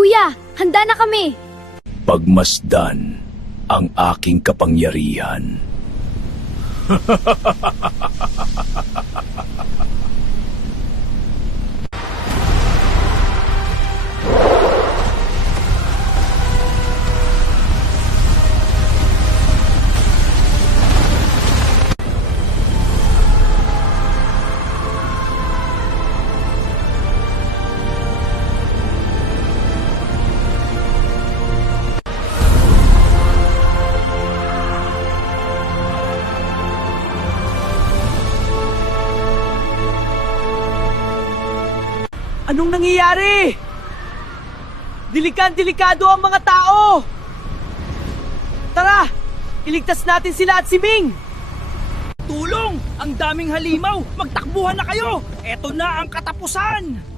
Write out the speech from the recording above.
Kuya, handa na kami. Pagmasdan ang aking kapangyarihan. Anong nangyayari? Delikado ang mga tao! Tara! Iligtas natin sila at si Ming! Tulong! Ang daming halimaw! Magtakbuhan na kayo! Eto na ang katapusan!